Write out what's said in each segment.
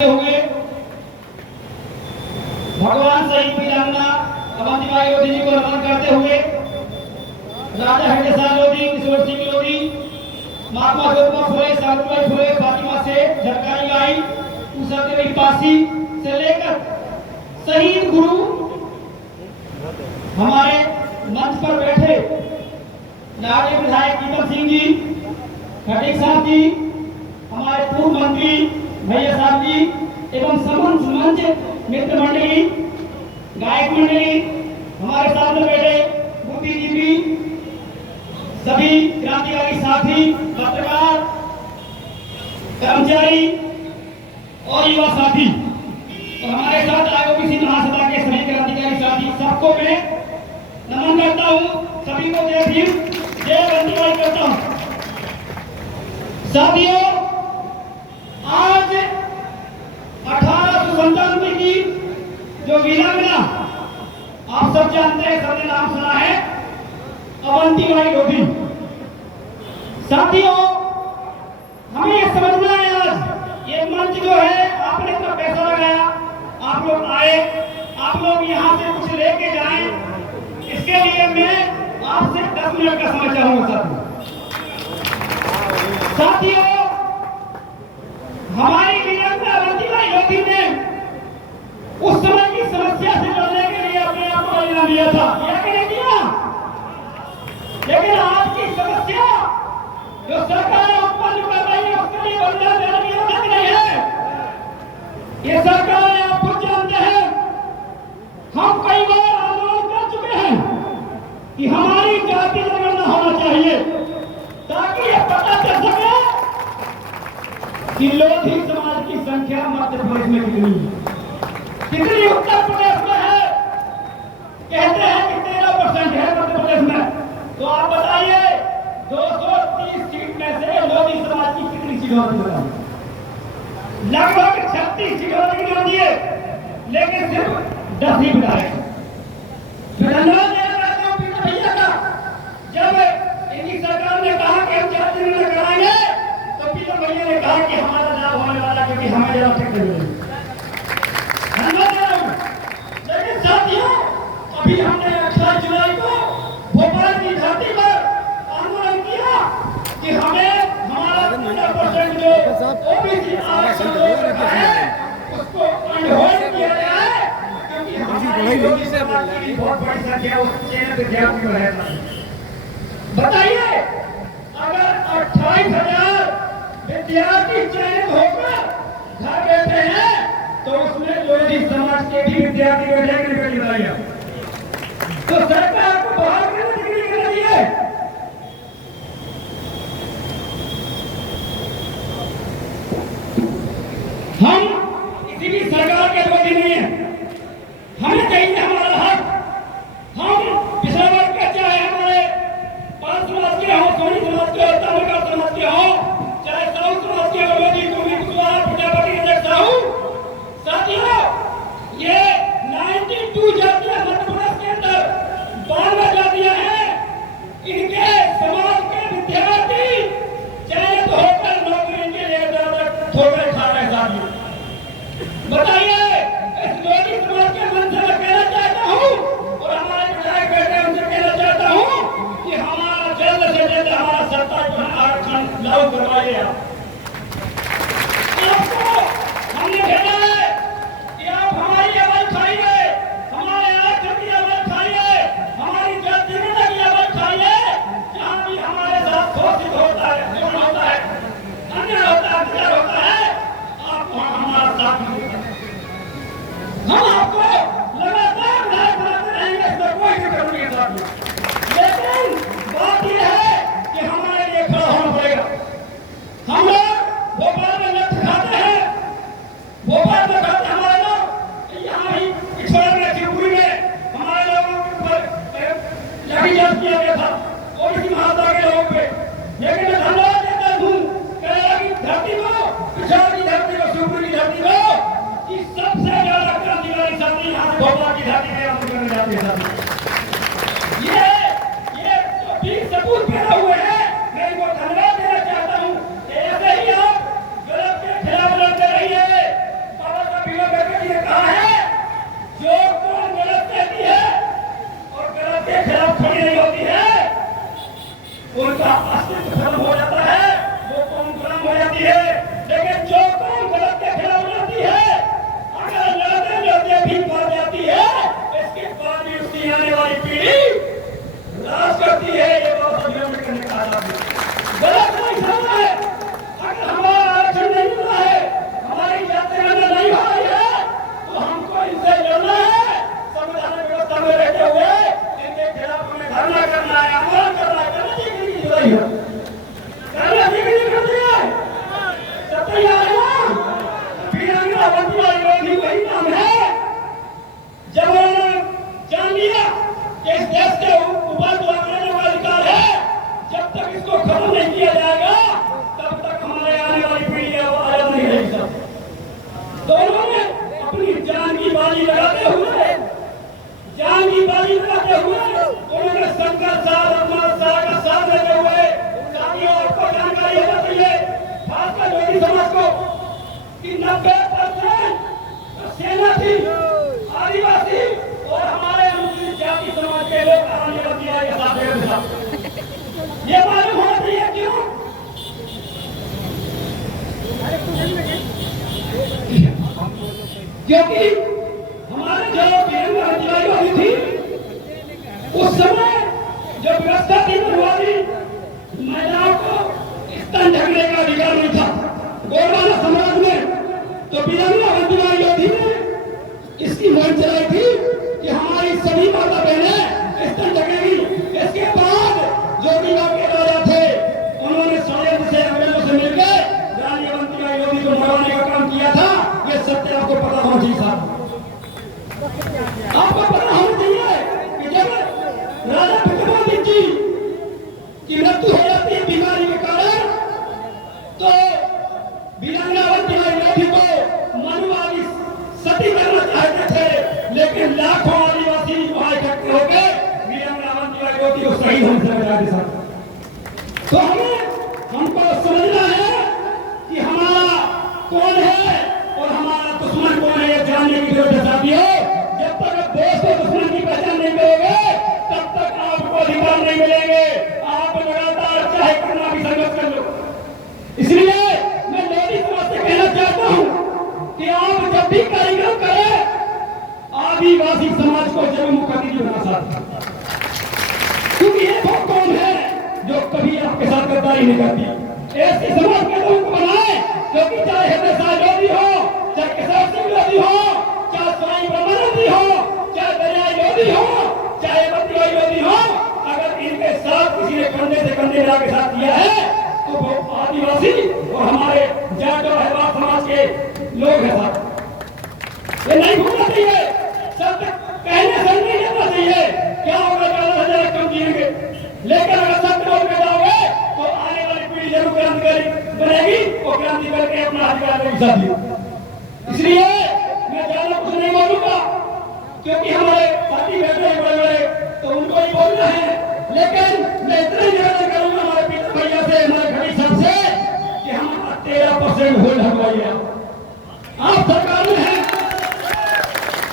हुए भगवान शहीद वीरांगना अवंतिबाई लोधी जी को नमन करते हुए राजा हरकिशन लोधी, किशोर सिंह लोधी, महात्मा ज्योतिबा फुले, सावित्रीबाई फुले, फातिमा सेठ, झलकारी बाई, उषा देवी पासी से लेकर शहीद गुरु हमारे मंच पर बैठे नारे विधायक गीतम सिंह जी, खटीक साहब जी, हमारे पूर्व मंत्री भैया साहब जी एवं समस्त मंच मित्र मंडली, गायक मंडली, हमारे सामने बैठे बुद्धिजीवी, सभी क्रांतिकारी साथी, पत्रकार, कर्मचारी और युवा साथी और हमारे साथ आईओबीसी महासभा के सभी क्रांतिकारी साथी, सबको मैं नमन करता हूँ। सभी को जय भीम, जय अवंतिबाई करता हूँ। साथियों, आज 1897 की जो वीरांगना आप सब जानते हैं, सबने नाम सुना है, अवंतिबाई लोधी। साथियों, हमें ये समझना है, आज ये मंच जो है आपने इतना पैसा लगाया, आप लोग आए, आप लोग यहाँ से कुछ लेके जाएं, इसके लिए मैं आपसे 10 मिनट का समय चाहूंगा। साथियों, हमारी वीरांगना अवंतिबाई लोधी ने उस समय की समस्या से लड़ने के लिए अपने आप को बलिदान दिया था, या कि नहीं दिया? लेकिन आज की समस्या जो सरकार उत्पन्न कर रही है उसके लिए बलिदान देने की जरूरत नहीं है। ये सरकार है, आप खुद जानते हैं, हम कई बार आंदोलन कर चुके हैं कि हमारी जाति जनगणना होना चाहिए ताकि ये पता चल सके कि लोधी समाज की संख्या मध्य प्रदेश में कितनी उत्तर प्रदेश में है। कहते हैं कि 13% है मध्य प्रदेश में, तो आप बताइए 230 सीट में से लोधी समाज की कितनी सीट होती? लगभग 36 सीट होती है, लेकिन सिर्फ 10 ही विधायक। धन्यवाद देना चाहता हूँ पीटर भैया का, जब इनकी सरकार ने कहा कि हम जाति निर्णय कराएंगे तो पीटर भैया ने कहा कि हमारा लाभ होने वाला, क्योंकि हमें जरा टिकट मिलेगी। धन्यवाद दे रहा हूँ। लेकिन साथियों, अभी हमने 28 जुलाई को भोपाल की धरती पर आंदोलन किया कि हमें हमारा 15% जो ओबीसी आरक्षण है उसको अनहोल्ड किया जाए, क्योंकि हमारी लोधी समाज की बहुत बड़ी संख्या उस चयनित विद्यार्थियों में है। बताइए, अगर 28,000 विद्यार्थी चयनित होकर घर बैठे हैं तो उसमें लोधी समाज के भी विद्यार्थी बैठे निकल, तो सरकार को बाहर करना चाहिए। हम किसी भी सरकार के विरोधी नहीं है, हमें चाहिए हमारा हक। हम पिछड़ा वर्ग के, चाहे हमारे पाल समाज के हो, सोनी समाज के हो, तमिलनाडु समाज के हो, चाहे साहू समाज के हो, लोधी, कुंभी, कुशवाहा, प्रजापति, साहू। साथियों, ये 92 जातियां मध्य प्रदेश के अंदर 92 जातियां हैं, इनके समाज के विद्यार्थी चयनित होकर नौकरी के लिए ठोकर खा रहे हैं। साथियों, बताइए, इस लोधी समाज के मन से मैं कहना चाहता हूँ और हमारे विधायक बैठे उनसे कहना चाहता हूँ कि हमारा जल्द से जल्द हमारा 70% आरक्षण लागू करवाइए। आपको हमने भेजा है कि आप हमारी आवाज खाइए, हमारे आरक्षण की आवाज खाइए, हमारी जाति जनगणना की आवाज खाइए। जहाँ भी हमारे साथ शोषित होता है, जुल्म होता है, अन्याय होता है, अत्याचार होता है, आप वहाँ हमारा साथ दीजिए। हम आपको लगातार विधायक बनाते रहेंगे, इसमें कोई दिक्कत नहीं है साथियों। लेकिन बात यह है कि हमारे लिए खड़ा होना पड़ेगा। हम लोग भोपाल में लक्ष्य खाते हैं, भोपाल में खाते हमारे लोग, यहाँ ही पिछवाड़ में शिवपुरी में हमारे लोगों के ऊपर लाठीचार्ज किया गया था, ओबीसी महासभा के लोगों पे। लेकिन मैं धन्यवाद देता हूँ केरला की धरती को, पिछवाड़ की धरती को, शिवपुरी की धरती को, कि सबसे ज्यादा क्रांतिकारी साथी यहाँ से भोपाल की धरती पे आंदोलन करने जाते हैं। ये तो 20 सबूत पैदा हुए हैं, मैं इनको धन्यवाद देना चाहता हूँ। ऐसे ही आप गलत के खिलाफ लड़ते रहिए, उनका अस्तित्व खत्म हो जाता है, वो कौम खत्म हो जाती है। लेकिन जो कौम गलत के खिलाफ लड़ती है, अगर लड़ते लड़ते भी मर जाती है, इसके बाद भी उसकी आने वाली पीढ़ी राज करती है। ये बात समझने करने का गलत नहीं समझना है। अगर हमारा आरक्षण नहीं मिला है, हमारी जाति में नहीं हो रही है, तो हमको इनसे लड़ना है। संविधान व्यवस्था में रहते हुए इनके खिलाफ हमें धरना करना है, आंदोलन करना है। करना चाहिए कि नहीं है? करना चाहिए कि नहीं करना है? सब तैयार है ना? वीरांगना बंधुआ विरोधी वही नाम है। जब उन्होंने जान लिया कि इस देश के ऊपर जो अंग्रेजों का अधिकार है, जब तक इसको खत्म नहीं किया जाएगा, तब तक हमारे आने वाली पीढ़ी आजाद नहीं रहेगी। तो उन्होंने अपनी जान की बाजी लगाते हुए उन्होंने संघर्ष का साथ देते हुए, साथियों आपको जानकारी होना चाहिए, खासकर जोगी समाज को, कि 90% सेना थी, आदिवासी और हमारे अनुसूचित जाति समाज के लोग के साथ ये मालूम होना चाहिए क्यों? क्योंकि हमारे जो वीरांगना होती थी, उस समय जो व्यवस्था थी बनवादी, महिलाओं को स्तन ढकने का अधिकार नहीं था। गोरवाना समाज में तो वीरांगना होती ने इसकी मुहिम चलाई थी कि हमारी सभी माता बहनें स्तन ढकेंगी। इसके बाद जो भी के राजा थे, उन्होंने षड्यंत्र से अंग्रेजों से मिलकर रानी अवंतिबाई लोधी को मरवाने का काम किया था। ये सत्य आपको पता होना चाहिए साहब। आपको पता होना चाहिए कि जब राजा विक्रमादित्य जी की मृत्यु हो जाती है बीमारी के कारण, तो वीरांगना अवंतिबाई लोधी को मनुवादी सती करना चाहते थे, लेकिन लाखों आदिवासी वहां इकट्ठे हो गए वीरांगना अवंतिबाई लोधी को शहीद होने से बचा दिया। तो हमको समझना है कि हमारा कौन है और हमारा दुश्मन कौन है, ये जानने की जरूरत है साथियों। जब तक आप देश के दुश्मन की पहचान नहीं करोगे, तब तक आपको अधिकार नहीं मिलेंगे। आप लगातार चाहे करना भी संघर्ष कर लो। इसलिए मैं लोधी समाज से कहना चाहता हूं कि आप जब भी कार्यक्रम करें, आदिवासी समाज को जरूर मुखातिब होना साथ, क्योंकि ये वो कौन है जो कभी आपके साथ गद्दारी नहीं करती। ऐसी समाज के लोगों को बनाए, क्योंकि चाहे हृदय लोधी हो, चाहे किसान सिंह लोधी हो, चाहे स्वाई ब्रह्मानंदी हो, चाहे दरियाई लोधी हो, चाहे अवंतिबाई लोधी हो, अगर इनके साथ किसी ने कंधे से कंधे मिला के साथ दिया है, तो वो आदिवासी और हमारे जाट और हैवान समाज के लोग हैं साथ। ये नहीं भूलना चाहिए, सब कहने से नहीं लेना चाहिए। क्या होगा, 40,000 कम जिएंगे, लेकिन अगर सत्य बोल के जाओगे तो आने वाली पीढ़ी जरूर क्रांतिकारी बनेगी और क्रांति करके अपना अधिकार में हिस्सा दिया। इसलिए मैं ज्यादा कुछ नहीं बोलूंगा, क्योंकि हमारे साथी बैठे हैं बड़े बड़े, तो उनको ही बोलना है। लेकिन मैं इतना ही निवेदन करूंगा हमारे पीटर भैया से, हमारे खड़ी साहब से, कि हम 13% होल्ड हटवाइए। आप सरकार में हैं,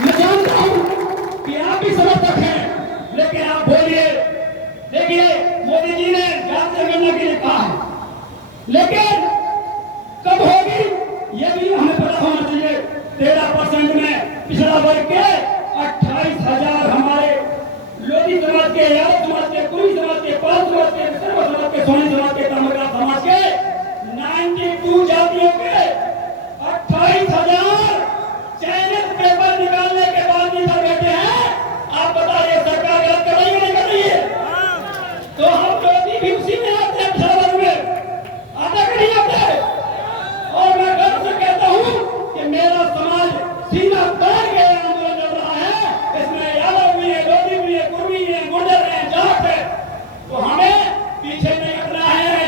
मैं जानता हूं कि आप भी समर्थक हैं, लेकिन आप बोलिए। देखिए, मोदी जी ने जात जनगणना के लिए कहा है, लेकिन कब होगी ये भी हमें पता होना चाहिए। 13% में पिछड़ा वर्ग के 28,000 हमारे लोधी समाज के, यादव समाज के, कुरी समाज के, पाल समाज के, सर्व समाज के, सोनी समाज के, तामरगा समाज के 92 जातियों के 28,000 चयनित पेपर निकालने के बाद भी सर बैठे हैं। आप बताइए सरकार गलत कर रही है नहीं कर रही है? तो हम लोधी भी उसी में आते हैं, पिछड़ा वर्ग में आते कि नहीं आते? और मैं गर्व से कहता हूं कि मेरा समाज सीमा तार के आंदोलन चल रहा है। इसमें यादव भी है, लोधी भी है, कुर्मी है, गुर्जर है, जाट है। तो हमें पीछे नहीं हटना है,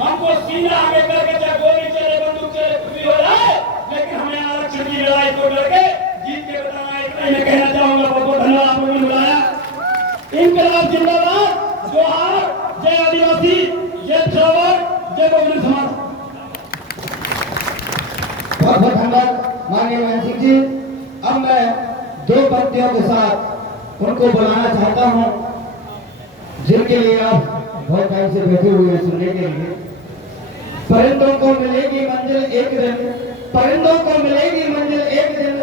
हमको सीना आगे करके चाहे गोली चले, बंदूक चले, कुछ भी हो जाए, लेकिन हमें आरक्षण की लड़ाई को लड़के जीत के बताना है। इतना मैं कहना चाहूंगा। बहुत बहुत धन्यवाद आप लोगों ने बुलाया। इनकलाब जिंदाबाद, जोहार, जय आदिवासी, जय पिछड़ा, जय बहुजन समाज। बहुत बहुत धन्यवाद माननीय महेंद्र सिंह जी। अब मैं 2 पंक्तियों के साथ उनको बुलाना चाहता हूं, जिनके लिए आप बहुत टाइम से बैठे हुए हैं सुनने के लिए। परिंदों को मिलेगी मंजिल एक दिन, परिंदों को मिलेगी मंजिल एक दिन,